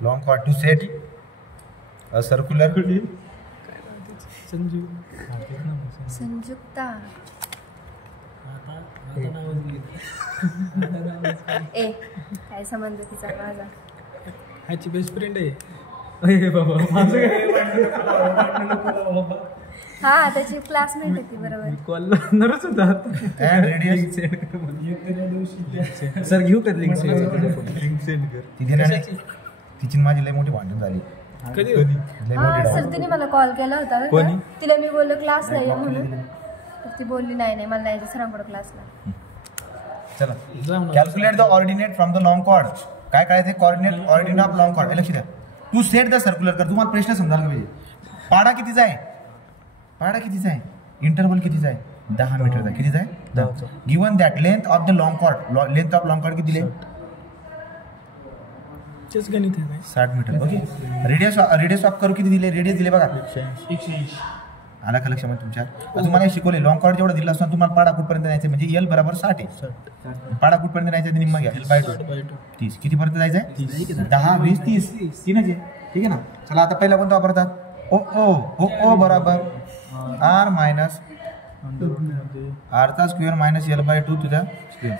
long chord to set a circular संयुक्ता ए काय संबंध तिचा माझा ह्याची बेस्ट फ्रेंड आहे हा त्याची क्लासमेट आहे ती बरोबर कॉल करणारच होता सर घेऊ का लिंक सेंड कर तिची माझी लय मोठी भांडण झाली कधी हा सर तिने मला कॉल केला होता बरं का? तिला मी बोललो क्लासला ये म्हणून तर ती बोलली नाही मला यायचं सरांकडे क्लासला चला calculate the ordinate from the long chord काय करायचं coordinate ordinate of long chord लक्ष द्या टू सेट द सर्क्युलर कर तुम्हाला प्रश्न समजायला पाहिजे पाडा कितीचा आहे इंटरवल कितीचा आहे 10 मीटरचा कितीचा आहे 10 given that length of the long chord length of long chord किती दिले तेच गणित आहे 60 metre okay radius of curve किती दिले रेडियस दिले बघा 180 आला का लक्षामध्ये तुमच्या तुम्हाला हे शिकवले लॉंग कॉर्ड जेवढं दिलं असतं तुम्हाला पाडा कुठपर्यंत जायचं म्हणजे एल बरोबर 60 आहे पाडा कुठपर्यंत जायचं निम्मा घ्या L/2 30 कितीपर्यंत जायचं आहे 10 20 30 तीनच आहे ठीक आहे ना चला आता पहिला कोणता वापरतात ओ बरोबर r मायनस r चा स्क्वेअर मायनस L/2 तुझा स्क्वेअर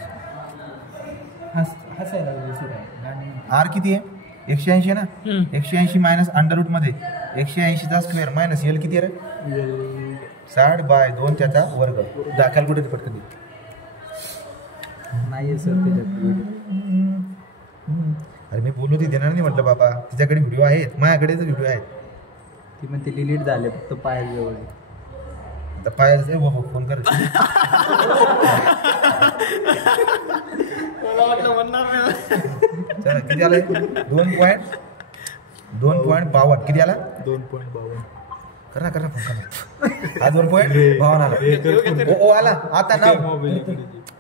r किती आहे 180 आहे ना 180 मायनस अंडर रूट मध्ये 180 चा स्क्वेअर मायनस एल किती आहे रे 60/2 त्याचा वर्ग कॅल्क्युलेटर पटकन नाही सर अरे मी बोललो ती देणार नाही म्हटलं बाबा तिच्याकडे व्हिडिओ आहेत माझ्याकडेच व्हिडिओ आहेत ती म्हणते डिलीट झाले फक्त पायल जवळ आता पायाचे फोन कर चला किती आलं 2.52 किती आला 2.52 करा फोन करा हा 2.52 आला ओ आला आता नाव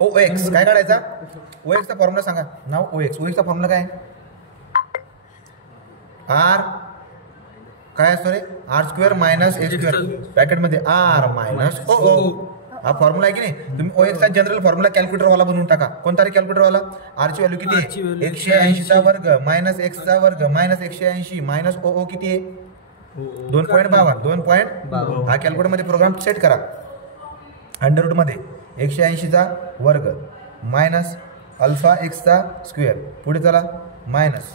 OX काय काढायचा OX चा फॉर्म्युला सांगा नाव OX चा फॉर्म्युला काय R काय असतो रे r² मायनस x² ब्रॅकेटमध्ये r मायनस ओ हा फॉर्म्युला आहे की नाही तुम्ही OX चा जनरल फॉर्म्युला कॅल्क्युलेटर वाला बनवून टाका कोणता रे कॅल्क्युलेटर वाला r ची व्हॅल्यू किती आहे 180 चा वर्ग मायनस x चा वर्ग मायनस 180 मायनस ओ किती आहे 2.52 हा कॅल्क्युलेटर मध्ये प्रोग्राम सेट करा अंडर रूट मध्ये 180 चा वर्ग मायनस अल्फा x चा स्क्वेअर पुढे चला मायनस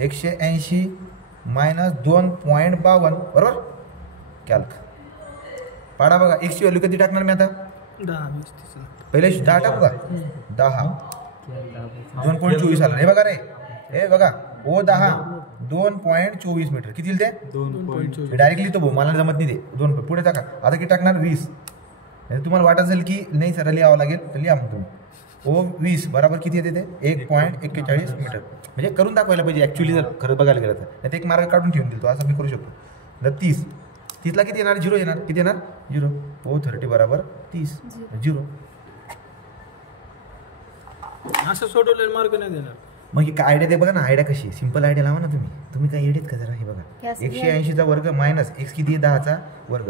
180 मायनस 2.52 बरोबर कॅल्क पाडा बघा x ची व्हॅल्यू कधी टाकणार मी आता 10 पहिले 10 टाकू का 10 2.24 आला हे बघा रे हे बघा ओ 10 2.24 मीटर किती ते 2.24 डायरेक्टली तो भाऊ मला जमत नाही ते 2 पुढे टाका आता किती टाकणार 20 तुम्हाला वाटत असेल की नाही सर लिहावं लागेल तर लिहा मग तुम्ही ओ 20 बरोबर किती येते ते 1.41 मीटर म्हणजे करून दाखवायला पाहिजे ॲक्च्युली जर खरं बघायला गेलं तर नाही एक मार्ग काढून ठेवून देतो असं मी करू शकतो तर 30 ला किती येणार 0 येणार किती येणार 0 ओ 30 बरोबर 30 0 असं सोडवलेलं मार्क नाही देणार मग ही काय आयडिया दे बघा ना आयडिया कशी सिंपल आयडिया लावा ना तुम्ही काय एडिट का जरा हे बघा 180 चा वर्ग मायनस x किती 10 चा वर्ग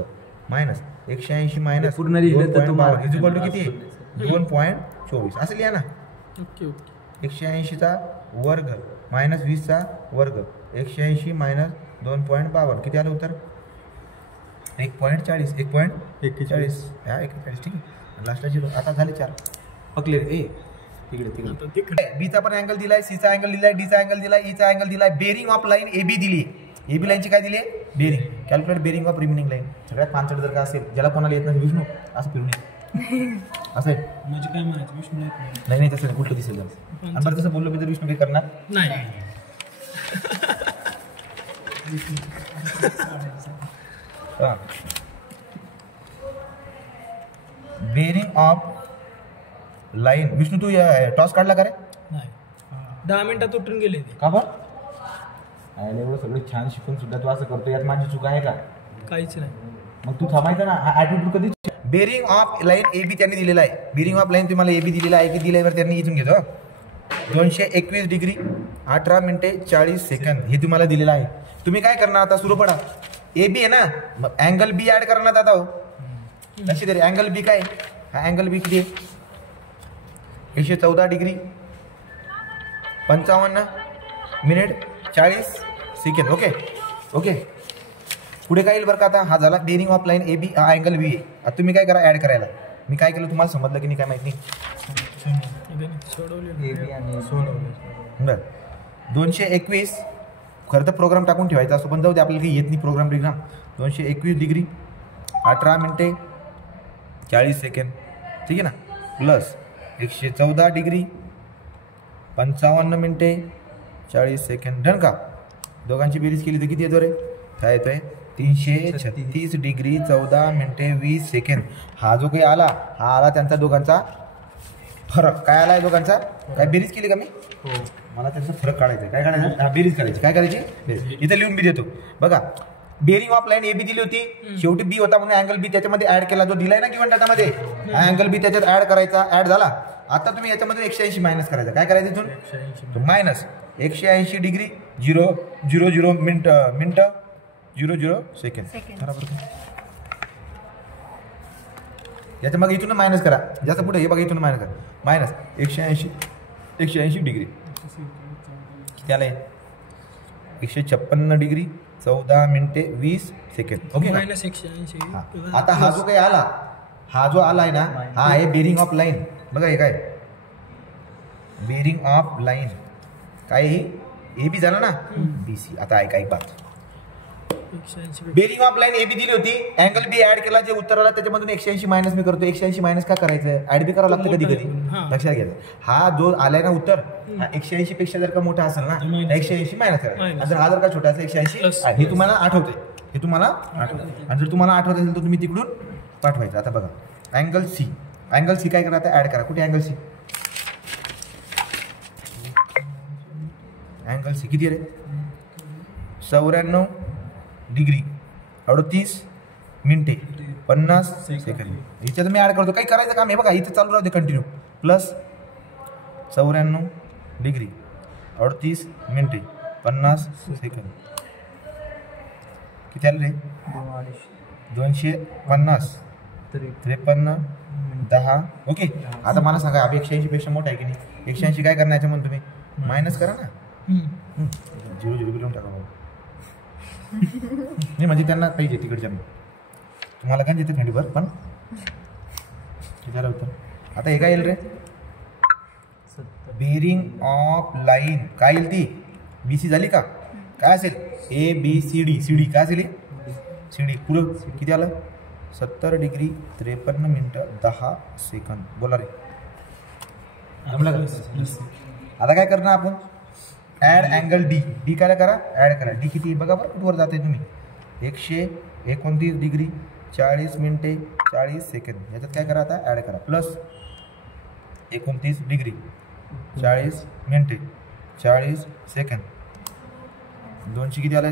मायनस 180 मायनस पूर्ण लिहिलं तर तुम्हाला इक्वल टू किती 2.24 असं लिहा ना ओके 180 चा वर्ग मायनस 20 चा वर्ग 180 मायनस 2.52 किती आलं उत्तर 1.40 1.41 हा 41 ठीक आहे लास्टला 0 आता झाले 4 क्लिअर ए तिकडे बीचा पण अँगल दिलाय सी चा अँगल दिलाय डी चा अँगल दिलाय ई चा अँगल दिलाय बेरिंग ऑफ लाईन AB दिली AB लाईनची काय दिली bearing calculate bearing of remaining line सगळ्यात पांचट जर का असेल ज्याला कोणाला येत नाही विष्णू असं फिरून असं म्हणजे काय म्हणायचं विष्णू नाही तसं नाही कुठलं दिसेल आणि बरं तसं बोललो मी तर विष्णू काही करणार नाही बेरिंग ऑफ लाईन विष्णू तू टॉस काढला का रे नाही 10 मिनिटात उठून गेले ते का बरं एवढं सगळं छान शिकून सुद्धा तू असं करतो यात माझी चूक आहे का काहीच नाही मग तू थांबायचं ना हा ॲटिट्यूड कधी बेरिंग ऑफ लाईन AB त्यांनी दिलेला आहे बेरिंग ऑफ लाईन तुम्हाला AB दिलेला आहे की दिल्यावर त्यांनी इथून घेतो 221 डिग्री 18 मिनिटे 40 सेकंद हे तुम्हाला दिलेलं आहे तुम्ही काय करणार आता सुरू पडा AB आहे ना मग अँगल B ऍड करणार आता हो लक्ष तरी अँगल B काय हा अँगल B किती आहे 114 degree 55 minute 40 second. Okay okay. पुढे काय येईल बरं का आता. हा झाला bearing of line A B, हा अँगल बी आहे. आता तुम्ही काय करा ॲड करायला. मी काय केलं तुम्हाला समजलं की नाही काय माहिती नाही. बरं 221 खरं तर प्रोग्राम टाकून ठेवायचा असतो पण जाऊ दे आपल्याला काही येत नाही प्रोग्राम 221 डिग्री 18 मिनटे 40 सेकंड. ठीक आहे ना. प्लस 114 डिग्री 55 मिनटे 40 सेकंड. डन का. दोघांची बेरीज केली तर किती येतो रे. काय येतोय 336 डिग्री 14 मिनटे 20 सेकंड. हा जो काही आला हा आला त्यांचा दोघांचा फरक. काय आला आहे दोघांचा. काय बेरीज केली का मी. मला त्यांचा फरक काढायचा आहे. काय काढायचं. हा बेरीज करायची. काय करायची बेरीज. इथे लिहून बी देतो बघा. Bearing of line A B दिली होती. शेवटी बी होता म्हणून अँगल बी त्याच्यामध्ये ऍड केला. जो दिलाय ना गिवन डाटामध्ये अँगल बी त्याच्यात ऍड करायचा. ऍड झाला. आता तुम्ही याच्यामध्ये 180 मायनस करायचं. काय करायचं इथून मायनस 180 डिग्री 0 मिनिट 00 सेकंड. याच्या मग इथून मायनस करा. जास्त पुढे हे बघा इथून मायनस करा. मायनस 180 डिग्री किती आलंय 156 डिग्री 14 मिनिटे 20 सेकंड. ओके. मायनस 180. आता हा जो काही आला हा जो आला आहे ना हा आहे बेरिंग ऑफ लाईन. बघा हे काय बेरिंग ऑफ लाईन काय हे ए बी झाला ना बी सी. आता ऐका एक बात. Bearing of line A B दिली होती. अँगल बी ऍड केला. जे उत्तर आला त्याच्यामधून 180 मायनस मी करतो. 180 मायनस का करायचं ऍड बी करावं लागतं कधी कधी. लक्षात घ्यायचं. हा जो आलाय ना उत्तर हा 180 पेक्षा जर का मोठा असेल ना 180 मायनस करायचं. जर हा जर का छोटा असेल 180 हे तुम्हाला आठवतंय. हे तुम्हाला आठवतं. आणि जर तुम्हाला आठवत असेल तर तुम्ही तिकडून पाठवायचं. आता बघा अँगल सी काय करा आता ऍड करा. कुठे अँगल सी. अँगल सी किती रे 94 डिग्री 38 मिनिटे 50 सेकंड. याच्यात मी ऍड करतो. काही करायचं काम आहे बघा इथं चालू राहते कंटिन्यू. प्लस 94 डिग्री 38 मिनिटे 50 सेकंड. किती आलं रे 250 53 10. ओके. आता मला सांगा अभि 180 पेक्षा मोठा आहे की नाही. 180 काय करण्याचं म्हणून तुम्ही मायनस करा ना. 0 बिलून टाका बाबा. नाही म्हणजे त्यांना पाहिजे तिकडच्या तुम्हाला काय देते थंडीभर पण झालं होतं. आता हे काय येईल रे बेरिंग ऑफ लाईन काय येईल ती बी सी झाली का. काय असेल ए बी सी डी काय असेल सी डी पुढं किती आलं 70 डिग्री 53 मिनिटं 10 सेकंद. बोला रे जमलं का. आता काय करणार आपण ॲड अँगल डी काय करा ॲड करा. डी किती बघा बरं कुठवर जाते तुम्ही 129 डिग्री 40 मिनिटे 40 सेकंद. याच्यात काय करा आता ॲड करा. प्लस 29 डिग्री 40 मिनिटे 40 सेकंद. 200 किती आलं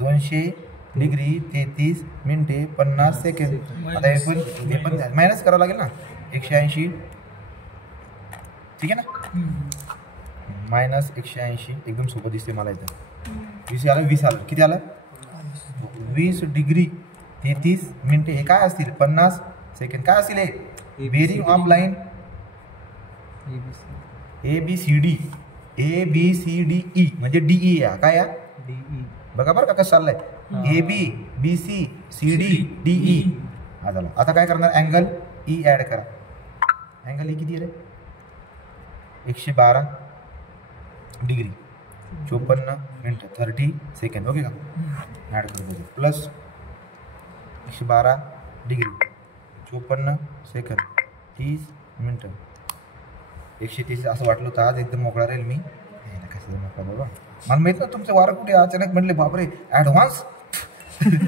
200 डिग्री 33 मिनिटे 50 सेकंद. आता हे पण मायनस करावं लागेल ना 180. ठीक आहे ना मायनस 180 एकदम सोपं दिसते मला इथं. 20 आलं 20 आलं किती आलं 20 डिग्री 33 मिनिटे. हे काय असतील 50 सेकंड. काय असतील हे bearing of line A B C D E म्हणजे डीई या काय या डीई. बघा बरं का कसं चाललंय A B B C D DE. हा झालं. आता काय करणार अँगल ई ॲड करा. अँगल ई किती रे 112 डिग्री 54 मिनिटं 30 सेकंड. ओके का ॲड करू. प्लस 112 डिग्री 54 सेकंद 30 मिनिटं 130. असं वाटलं होतं आज एकदम मोकळा राहील मी. कसं मोकळा बाबा मला माहीत ना तुमचं वारं कुठे अचानक म्हटले बापरे ॲडव्हान्स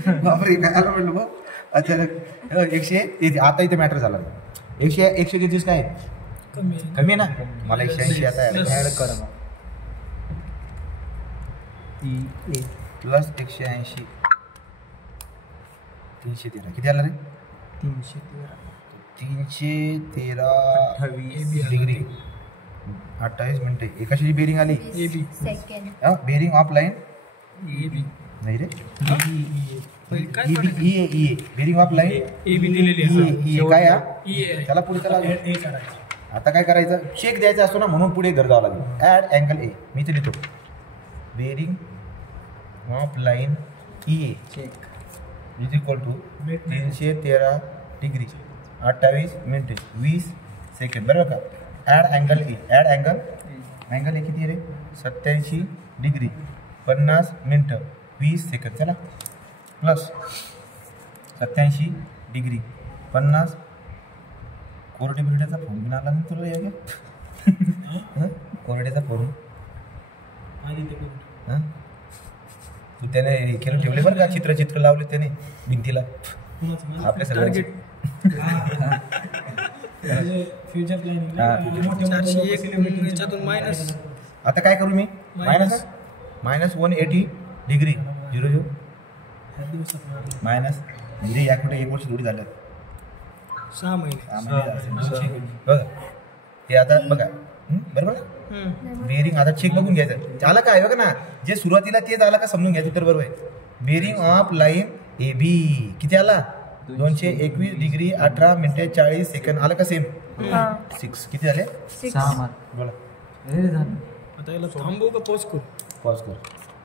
बापरे काय आलं म्हटलं बघ अचानक 100. आता इथे मॅटर झाला 133 नाही कमी आहे ना. मला 180 आता ॲड करा प्लस 180 313 किती आलं रे 313 डिग्री 28 मिनिटे. कशाची बेरिंग आली बेरिंग ऑफ लाईन नाही रे bearing of line A B दिलेली काय त्याला पुढे त्याला आता काय करायचं चेक द्यायचा असतो ना म्हणून पुढे घर जावं लागेल ॲड अँगल ए मी ते लिहितो bearing of line E A is equal to 313 degree 28 मिनिटे 20 सेकंड बरोबर का add angle A add angle A किती आहे रे 87 डिग्री 50 मिनटं 20 सेकंड चला प्लस 87 डिग्री 50 कोरडे बिरड्याचा फोन बिन आला ना तुला या का कोरड्याचा फोन हां तू त्याने हे केलं ठेवले बरं का चित्र लावले त्याने भिंतीला आपल्या सगळ्यांचे फ्युचर प्लॅनिंग याच्यातून मायनस आता काय करू मी मायनस 180 डिग्री 00 मायनस म्हणजे याकडे 1 वर्ष थोडी झालं 6 महिने बघा हे आता बघा बरोबर बेरिंग आता चेक बघून घ्यायचं आलं काय बघा ना जे सुरुवातीला तेच आलं का समजून घ्यायचं तर बरोबर आहे bearing of line A B किती आला 221 डिग्री 18 मिनिटे 40 सेकंड आलं का सेम 6 किती झाले 6 बोला आता याला थांबू का पोस्ट करू पॉज कर